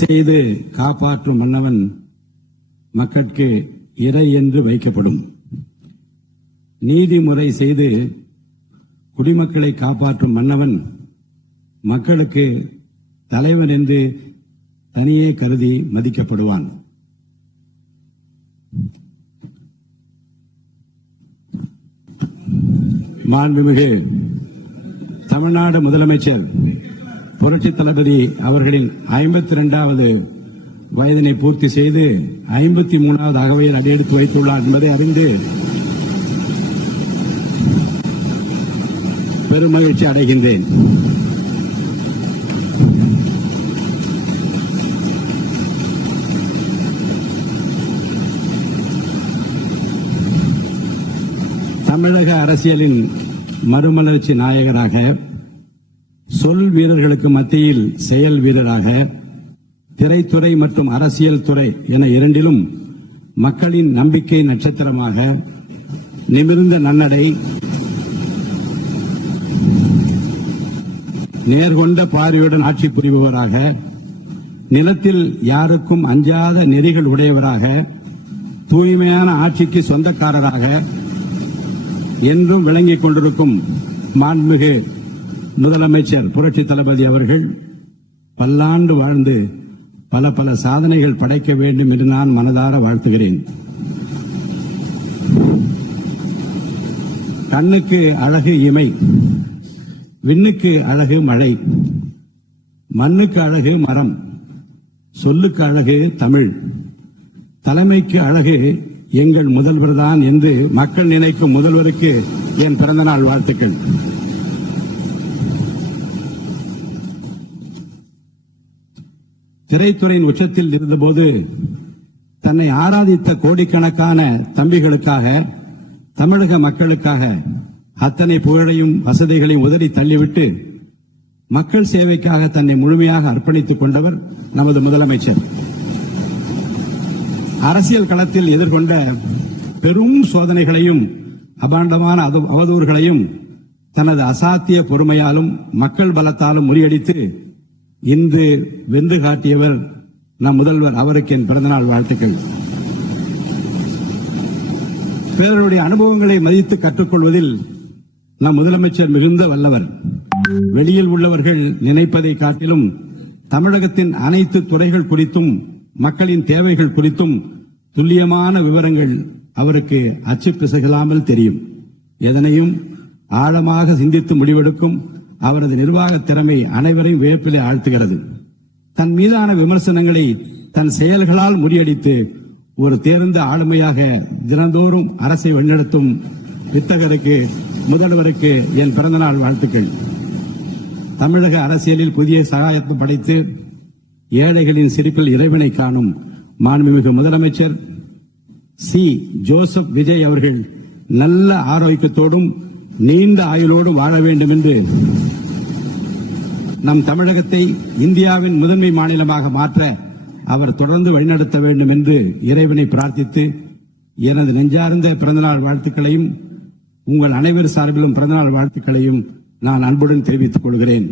செய்து காப்பாற்றும் மன்னவன் மக்களுக்கு இறை என்று வைக்கப்படும். நீதிமுறை செய்து குடிமக்களை காப்பாற்றும் மன்னவன் மக்களுக்கு தலைவன் என்று தனியே கருதி மதிக்கப்படுவான். மாண்புமிகு தமிழ்நாடு முதலமைச்சர் புரட்சித் தளபதி அவர்களின் 52வது வயதினை பூர்த்தி செய்து 53வது அகவையில் அடியெடுத்து வைத்துள்ளார் என்பதை அறிந்து பெருமகிழ்ச்சி அடைகின்றேன். தமிழக அரசியலின் மறுமலர்ச்சி நாயகராக, சொல் வீரர்களுக்கு மத்தியில் செயல் வீரராக, திரைத்துறை மற்றும் அரசியல் துறை என இரண்டிலும் மக்களின் நம்பிக்கை நட்சத்திரமாக, நிமிர்ந்த நன்னடை, நேர்கொண்ட பார்வையுடன் ஆட்சி புரிபவராக, நிலத்தில் யாருக்கும் அஞ்சாத நெறிகள் உடையவராக, தூய்மையான ஆட்சிக்கு சொந்தக்காரராக என்றும் விளங்கிக் கொண்டிருக்கும் மாண்புமிகு முதலமைச்சர் புரட்சித் தளபதி அவர்கள் பல்லாண்டு வாழ்ந்து பல பல சாதனைகள் படைக்க வேண்டும் என்று நான் மனதார வாழ்த்துகிறேன். கண்ணுக்கு அழகு இமை, விண்ணுக்கு அழகு மழை, மண்ணுக்கு அழகு மரம், சொல்லுக்கு அழகு தமிழ், தலைமைக்கு அழகு எங்கள் முதல்வர் தான் என்று மக்கள் நினைக்கும் முதல்வருக்கு என் பிறந்தநாள் வாழ்த்துக்கள். திரைத்துறையின் உச்சத்தில் இருந்தபோது தன்னை ஆராதித்த கோடிக்கணக்கான தம்பிகளுக்காக, தமிழக மக்களுக்காக அத்தனை புகழையும் வசதிகளையும் உதறி தள்ளிவிட்டு மக்கள் சேவைக்காக தன்னை முழுமையாக அர்ப்பணித்துக் கொண்டவர் நமது முதலமைச்சர். அரசியல் களத்தில் எதிர்கொண்ட பெரும் சோதனைகளையும் அபாண்டமான அவதூறுகளையும் தனது அசாத்திய பொறுமையாலும் மக்கள் பலத்தாலும் முறியடித்து இன்று வென்று காட்டியவர் நம் முதல்வர். அவருக்கு என் பிறந்தநாள் வாழ்த்துக்கள். பிறருடைய அனுபவங்களை மதித்து கற்றுக்கொள்வதில் நம் முதலமைச்சர் மிகுந்த வல்லவர். வெளியில் உள்ளவர்கள் நினைப்பதை காட்டிலும் தமிழகத்தின் அனைத்து துறைகள் குறித்தும் மக்களின் தேவைகள் குறித்தும் துல்லியமான விவரங்கள் அவருக்கு அச்சு பிசகலாமல் தெரியும். எதனையும் ஆழமாக சிந்தித்து முடிவெடுக்கும் அவரது நிர்வாக திறமை அனைவரையும் வியப்பிலே ஆழ்த்துகிறது. தன் மீதான விமர்சனங்களை தன் செயல்களால் முறியடித்து ஒரு தேர்ந்த ஆளுமையாக தினந்தோறும் அரசை வழிநடத்தும் வித்தகருக்கு, முதல்வருக்கு என் பிறந்தநாள் வாழ்த்துக்கள். தமிழக அரசியலில் புதிய சகாயத்தை படைத்து ஏழைகளின் சிரிப்பில் இறைவனை காணும் மாண்புமிகு முதலமைச்சர் சி. ஜோசப் விஜய் அவர்கள் நல்ல ஆரோக்கியத்தோடும் நீண்ட ஆயுளோடும் வாழ வேண்டும் என்று நம் தமிழகத்தை இந்தியாவின் முதன்மை மாநிலமாக மாற்ற அவர் தொடர்ந்து வழிநடத்த வேண்டும் என்று இறைவனை பிரார்த்தித்து எனது நெஞ்சார்ந்த பிறந்தநாள் வாழ்த்துக்களையும் உங்கள் அனைவர் சார்பிலும் பிறந்தநாள் வாழ்த்துக்களையும் நான் அன்புடன் தெரிவித்துக் கொள்கிறேன்.